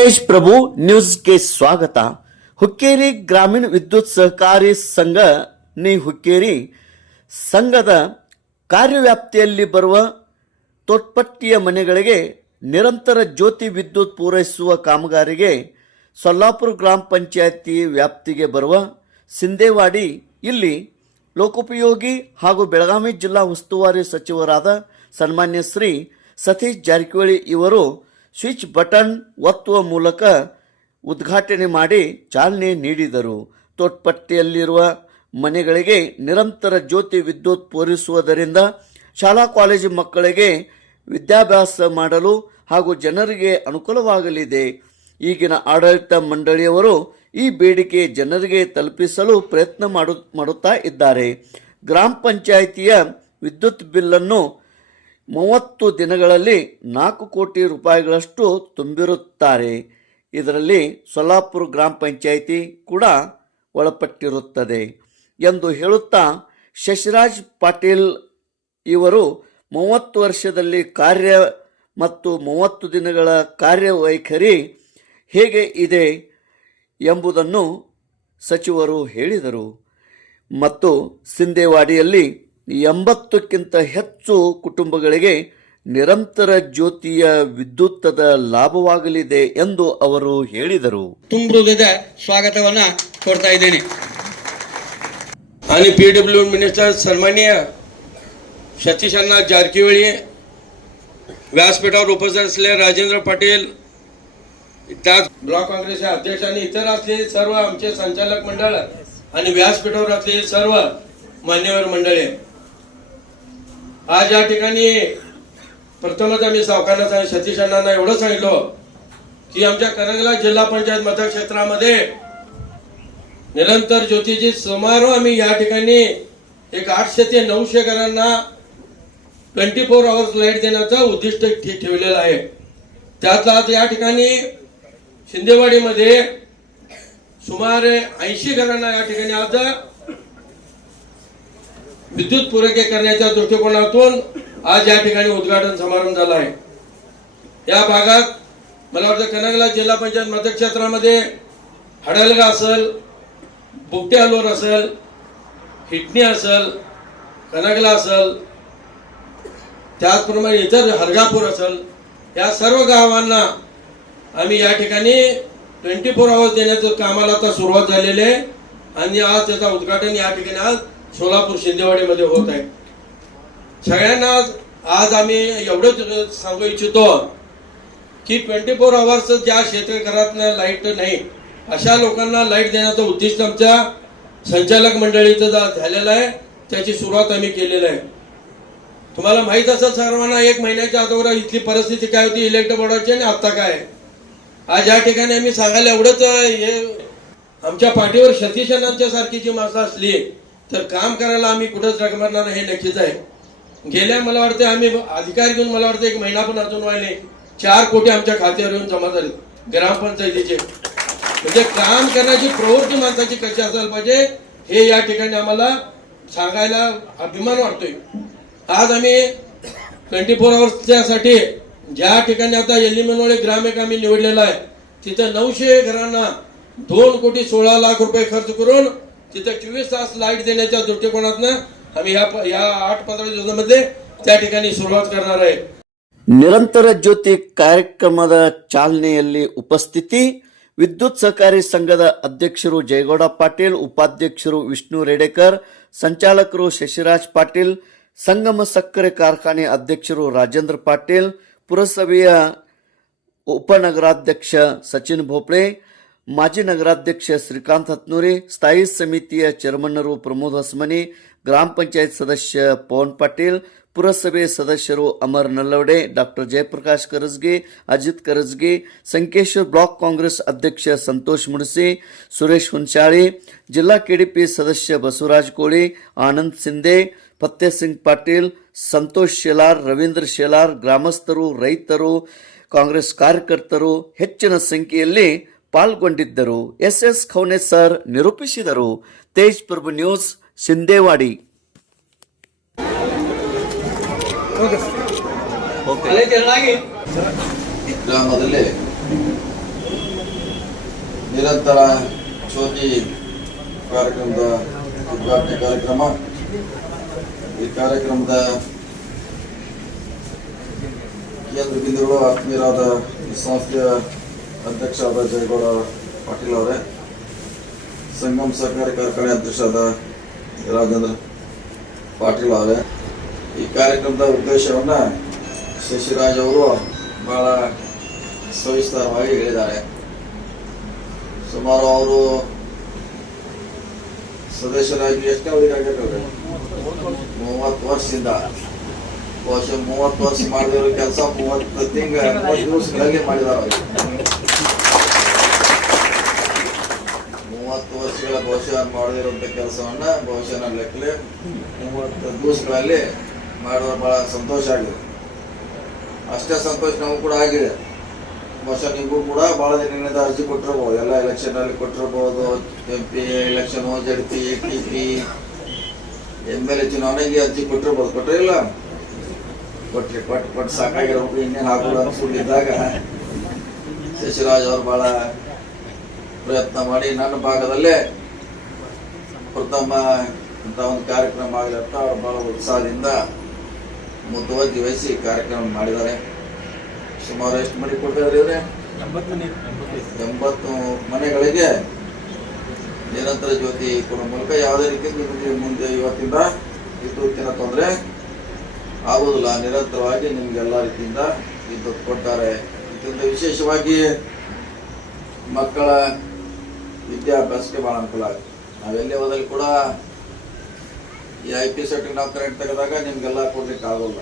ತೇಜ್ ಪ್ರಭು ನ್ಯೂಸ್ಗೆ ಸ್ವಾಗತ. ಹುಕ್ಕೇರಿ ಗ್ರಾಮೀಣ ವಿದ್ಯುತ್ ಸಹಕಾರಿ ಸಂಘ, ನಿ ಹುಕ್ಕೇರಿ, ಸಂಘದ ಕಾರ್ಯವ್ಯಾಪ್ತಿಯಲ್ಲಿ ಬರುವ ತೋಟ್ಪಟ್ಟಿಯ ಮನೆಗಳಿಗೆ ನಿರಂತರ ಜ್ಯೋತಿ ವಿದ್ಯುತ್ ಪೂರೈಸುವ ಕಾಮಗಾರಿಗೆ ಸೊಲ್ಲಾಪುರ ಗ್ರಾಮ ಪಂಚಾಯತಿ ವ್ಯಾಪ್ತಿಗೆ ಬರುವ ಸಿಂದೇವಾಡಿ ಇಲ್ಲಿ ಲೋಕೋಪಯೋಗಿ ಹಾಗೂ ಬೆಳಗಾವಿ ಜಿಲ್ಲಾ ಉಸ್ತುವಾರಿ ಸಚಿವರಾದ ಸನ್ಮಾನ್ಯ ಶ್ರೀ ಸತೀಶ್ ಜಾರಕಿಹೊಳಿ ಇವರು ಸ್ವಿಚ್ ಬಟನ್ ಒತ್ತುವ ಮೂಲಕ ಉದ್ಘಾಟನೆ ಮಾಡಿ ಚಾಲನೆ ನೀಡಿದರು. ತೋಟ್ಪಟ್ಟಿಯಲ್ಲಿರುವ ಮನೆಗಳಿಗೆ ನಿರಂತರ ಜ್ಯೋತಿ ವಿದ್ಯುತ್ ಪೂರೈಸುವುದರಿಂದ ಶಾಲಾ ಕಾಲೇಜು ಮಕ್ಕಳಿಗೆ ವಿದ್ಯಾಭ್ಯಾಸ ಮಾಡಲು ಹಾಗೂ ಜನರಿಗೆ ಅನುಕೂಲವಾಗಲಿದೆ. ಈಗಿನ ಆಡಳಿತ ಮಂಡಳಿಯವರು ಈ ಬೇಡಿಕೆ ಜನರಿಗೆ ತಲುಪಿಸಲು ಪ್ರಯತ್ನ ಮಾಡು, ಮಾಡುತ್ತಾ ಇದ್ದಾರೆ. ಗ್ರಾಮ ಪಂಚಾಯಿತಿಯ ವಿದ್ಯುತ್ ಬಿಲ್ಲನ್ನು ಮೂವತ್ತು ದಿನಗಳಲ್ಲಿ ನಾಲ್ಕು ಕೋಟಿ ರೂಪಾಯಿಗಳಷ್ಟು ತುಂಬಿರುತ್ತಾರೆ. ಇದರಲ್ಲಿ ಸೊಲ್ಲಾಪುರ ಗ್ರಾಮ ಪಂಚಾಯಿತಿ ಕೂಡ ಒಳಪಟ್ಟಿರುತ್ತದೆ ಎಂದು ಹೇಳುತ್ತಾ ಶಶಿರಾಜ್ ಪಾಟೀಲ್ ಇವರು ಮೂವತ್ತು ವರ್ಷದಲ್ಲಿ ಕಾರ್ಯ ಮತ್ತು ಮೂವತ್ತು ದಿನಗಳ ಕಾರ್ಯವೈಖರಿ ಹೇಗೆ ಇದೆ ಎಂಬುದನ್ನು ಸಚಿವರು ಹೇಳಿದರು. ಮತ್ತು ಸಿಂದೇವಾಡಿಯಲ್ಲಿ ಎಂಬತ್ತಕ್ಕಿಂತ ಹೆಚ್ಚು ಕುಟುಂಬಗಳಿಗೆ ನಿರಂತರ ಜ್ಯೋತಿಯ ವಿದ್ಯುತ್ತದ ಲಾಭವಾಗಲಿದೆ ಎಂದು ಅವರು ಹೇಳಿದರು ತುಂಬ ಹೃದಯದ ಸ್ವಾಗತವನ್ನ ಕೊಡ್ತಾ ಇದ್ದೇನೆ आणि पी डब्ल्यू मिनिस्टर सन्माननीय सतीशांना जारकिहोळी व्यासपीठावर उपस्थित असलेले राजेंद्र पाटील त्याच ब्लॉक काँग्रेसचे अध्यक्ष आणि इतर असलेले सर्व आमचे संचालक मंडळ आणि व्यासपीठावर असलेले सर्व मान्यवर मंडळी आज या ठिकाणी प्रथमच आम्ही सावकारांना सांग सतीश अण्णांना एवढं सांगितलं की आमच्या करंगला जिल्हा पंचायत मतक्षेत्रामध्ये निरंतर ज्योतिजी समारोह आम्ही या ठिकाणी एक आठशे ते नऊशे घरांना ट्वेंटी फोर आवर्स लाइट देण्याचं उद्दिष्ट ठेवलेलं आहे. त्यातला आज या ठिकाणी शिंदेवाडीमध्ये सुमारे ऐंशी घरांना या ठिकाणी आज विद्युत पुरवठे करण्याच्या दृष्टिकोनातून आज या ठिकाणी उद्घाटन समारंभ झाला आहे. या भागात मला वाटतं कनगला जिल्हा पंचायत मतक्षेत्रामध्ये हडलगा असेल बुकटे हलोर असेल हिटणी असेल कनगला असेल त्याचप्रमाणे इतर हरगापूर असेल या सर्व गावांना आम्ही या ठिकाणी ट्वेंटी फोर आवर्स देण्याचं कामाला आता सुरुवात झालेली आहे. आणि आज त्याचा उद्घाटन या ठिकाणी आज सोलापूर शिंदेवाडीमध्ये होत आहे. सगळ्यांना आज आम्ही एवढंच सांगू इच्छितो की ट्वेंटी फोर आवर्स ज्या क्षेत्रघरात लाइट नाही अशा लोकांना लाइट देण्याचं उद्दिष्ट आमच्या संचालक मंडळीचं जा- झालेलं आहे. त्याची सुरुवात आम्ही केलेली आहे. तुम्हाला माहीत असेल सर्वांना एक महिन्याच्या अगोदर इथली परिस्थिती काय होती इलेक्ट बोर्डाची आणि आता काय आहे. आज या ठिकाणी आम्ही सांगायला एवढंच हे आमच्या पाठीवर सतीशनांच्या सारखी जी माणसं असली तर काम करायला आम्ही कुठंच रकमणार हे नक्कीच आहे. गेल्या मला वाटतं आम्ही अधिकार घेऊन मला वाटतं एक महिना पण अजून व्हायले चार कोटी आमच्या खात्यावर येऊन जमा झाले. ग्रामपंचायतीचे. म्हणजे काम करण्याची प्रवृत्ती माणसाची कशी असायला पाहिजे हे या ठिकाणी आम्हाला सांगायला अभिमान वाटतोय. आज आम्ही ट्वेंटी फोर आवर्सच्यासाठी ज्या ठिकाणी आता एलिमनोळे ग्राम एक आम्ही निवडलेला आहे तिथं नऊशे घरांना दोन कोटी सोळा लाख रुपये खर्च करून तिथं चोवीस तास लाईट देण्याच्या दृष्टिकोनातनं आम्ही या या आठ पंधरा दिवसामध्ये त्या ठिकाणी सुरुवात करणार आहे ನಿರಂತರ ಜ್ಯೋತಿ ಕಾರ್ಯಕ್ರಮದ ಚಾಲನೆಯಲ್ಲಿ ಉಪಸ್ಥಿತಿ ವಿದ್ಯುತ್ ಸಹಕಾರಿ ಸಂಘದ ಅಧ್ಯಕ್ಷರು ಜಯಗೌಡ ಪಾಟೀಲ್ ಉಪಾಧ್ಯಕ್ಷರು ವಿಷ್ಣು ರೇಡೇಕರ್ ಸಂಚಾಲಕರು ಶಶಿರಾಜ್ ಪಾಟೀಲ್ ಸಂಗಮ ಸಕ್ಕರೆ ಕಾರ್ಖಾನೆ ಅಧ್ಯಕ್ಷರು ರಾಜೇಂದ್ರ ಪಾಟೀಲ್ ಪುರಸಭೆಯ ಉಪನಗರಾಧ್ಯಕ್ಷ ಸಚಿನ್ ಭೋಪಳೆ ಮಾಜಿ ನಗರಾಧ್ಯಕ್ಷ ಶ್ರೀಕಾಂತ್ ಹತ್ನೂರಿ, ಸ್ಥಾಯಿ ಸಮಿತಿಯ ಚೇರ್ಮನ್ನರು ಪ್ರಮೋದ್ ಹಸ್ಮನಿ, ಗ್ರಾಮ ಪಂಚಾಯತ್ ಸದಸ್ಯ ಪವನ್ ಪಾಟೀಲ್, ಪುರಸಭೆ ಸದಸ್ಯರು ಅಮರ್ ನಲ್ಲವಡೆ, ಡಾಕ್ಟರ್ ಜಯಪ್ರಕಾಶ್ ಕರಸ್ಗಿ ಅಜಿತ್ ಕರಸ್ಗಿ ಸಂಕೇಶ್ವರ್ ಬ್ಲಾಕ್ ಕಾಂಗ್ರೆಸ್ ಅಧ್ಯಕ್ಷ ಸಂತೋಷ್ ಮುಡಸಿ, ಸುರೇಶ್ ಹುನ್ಚಾಳಿ ಜಿಲ್ಲಾ ಕೆಡಿಪಿ ಸದಸ್ಯ ಬಸವರಾಜ್ ಕೋಳಿ, ಆನಂದ್ ಸಿಂಧೆ ಫತ್ತೇ ಸಿಂಗ್ ಪಾಟೀಲ್, ಸಂತೋಷ್ ಶೇಲಾರ್, ರವೀಂದ್ರ ಶೇಲಾರ್, ಗ್ರಾಮಸ್ಥರು, ರೈತರು, ಕಾಂಗ್ರೆಸ್ ಕಾರ್ಯಕರ್ತರು, ಹೆಚ್ಚಿನ ಸಂಖ್ಯೆಯಲ್ಲಿ ಪಾಲ್ಗೊಂಡಿದ್ದರು. ಎಸ್ ಎಸ್ ಖೌನೆ ಸರ್ ನಿರೂಪಿಸಿದರು. ತೇಜ್ ಪ್ರಭು ನ್ಯೂಸ್ ಸಿಂದೇವಾಡಿ ಗ್ರಾಮದಲ್ಲಿ ನಿರಂತರ ಜ್ಯೋತಿ ಕಾರ್ಯಕ್ರಮದ ಉದ್ಘಾಟನೆ ಕಾರ್ಯಕ್ರಮ. ಈ ಕಾರ್ಯಕ್ರಮದ ಕೇಂದ್ರ ಬಿಂದುಗಳು ಆತ್ಮೀಯರಾದ ಸಂಸ್ಥೆಯ ಅಧ್ಯಕ್ಷರಾದ ಜಯಗೌಡ ಪಾಟೀಲ್ ಅವರೇ, ಸಂಗಮ್ ಸಹಕಾರಿ ಕಾರ್ಖಾನೆ ಅಧ್ಯಕ್ಷರಾದ ರಾಜೇಂದ್ರ ಪಾಟೀಲ್ ಅವರೇ, ಈ ಕಾರ್ಯಕ್ರಮದ ಉದ್ದೇಶವನ್ನ ಶಶಿರಾಜ್ ಅವರು ಬಹಳ ಸವಿಸ್ತಾರವಾಗಿ ಹೇಳಿದ್ದಾರೆ. ಸುಮಾರು ಅವರು ಸದಸ್ಯರಾಗಿ ಎಷ್ಟೇ ಅವಧಿಗೆ ಆಗಿರ್ತಾರೆ ಮೂವತ್ತು ವರ್ಷದಿಂದ. ಬಹುಶಃ ಮೂವತ್ತು ವರ್ಷ ಮಾಡಿದಿರೋ ಕೆಲಸ ಮೂವತ್ತು ತಿಂಗ ಮೂವತ್ತು ದಿವಸಗಳಲ್ಲಿ ಮಾಡಿದಾರ. ಮೂವತ್ತು ವರ್ಷಗಳ ಬಹುಶಃ ಮಾಡದಿರುವಂತ ಕೆಲಸವನ್ನ ಬಹುಶಃ ನನ್ನ ಲೆಕ್ಕಲೆ ಮೂವತ್ತು ದಿವಸಗಳಲ್ಲಿ ಮಾಡೋದು ಬಹಳ ಸಂತೋಷ ಆಗಿದೆ. ಅಷ್ಟೇ ಸಂತೋಷ ನಮಗೂ ಕೂಡ ಆಗಿದೆ. ಬಹುಶಃ ನಿಮಗೂ ಕೂಡ ಬಹಳ ದಿನಗಳಿಂದ ಅರ್ಜಿ ಕೊಟ್ಟಿರಬಹುದು ಎಲ್ಲ ಎಲೆಕ್ಷನ್ ಅಲ್ಲಿ ಕೊಟ್ಟಿರ್ಬೋದು. M P election Z P T P M L A ಚುನಾವಣೆಗೆ ಅರ್ಜಿ ಕೊಟ್ಟಿರ್ಬೋದು. ಕೊಟ್ಟಿರಲಿಲ್ಲ. ಕೊಟ್ರಿ ಕೊಟ್ಟು ಕೊಟ್ಟು ಸಾಕಾಗಿರ್ಬೇಕು ಇನ್ನೇನು ಹಾಕೋದು ಅನ್ಕೊಂಡಿದ್ದಾಗ ಶಶಿರಾಜ್ ಅವರು ಭಾಳ ಪ್ರಯತ್ನ ಮಾಡಿ ನನ್ನ ಭಾಗದಲ್ಲೇ ಪ್ರಥಮ ಇಂಥ ಒಂದು ಕಾರ್ಯಕ್ರಮ ಆಗಲಿ ಅಂತ ಅವರು ಭಾಳ ಉತ್ಸಾಹದಿಂದ ಮುತುವರ್ಜಿ ವಹಿಸಿ ಕಾರ್ಯಕ್ರಮ ಮಾಡಿದ್ದಾರೆ. ಸುಮಾರು ಎಷ್ಟು ಮನೆ ಇವರೆ? ಎಂಬತ್ತು ಮನೆಗಳಿಗೆ ನಿರಂತರ ಜ್ಯೋತಿ ಕೊಡೋ ಮೂಲಕ ಯಾವುದೇ ರೀತಿ ನಿಮಗೆ ಮುಂದೆ ಇವತ್ತಿಂದ ವಿದ್ಯುತ್ತಿನ ತೊಂದರೆ. ಆಗುವುದಿಲ್ಲ ನಿರಂತರವಾಗಿ ನಿಮ್ಗೆ ಎಲ್ಲ ರೀತಿಯಿಂದ ವಿದ್ಯುತ್ ಕೊಡ್ತಾರೆ. ಇದರಿಂದ ವಿಶೇಷವಾಗಿ ಮಕ್ಕಳ ವಿದ್ಯಾಭ್ಯಾಸಕ್ಕೆ ಬಹಳ ಅನುಕೂಲ ಆಗುತ್ತೆ. ನಾವೆಲ್ಲೇ ಹೋದಲ್ಲಿ ಕೂಡ ಈ ಐ ಪಿ ಸೆಟ್ ನಾವು ಕರೆಂಟ್ ತೆಗೆದಾಗ ನಿಮ್ಗೆಲ್ಲ ಕೊಡ್ಲಿಕ್ಕೆ ಆಗೋಲ್ಲ.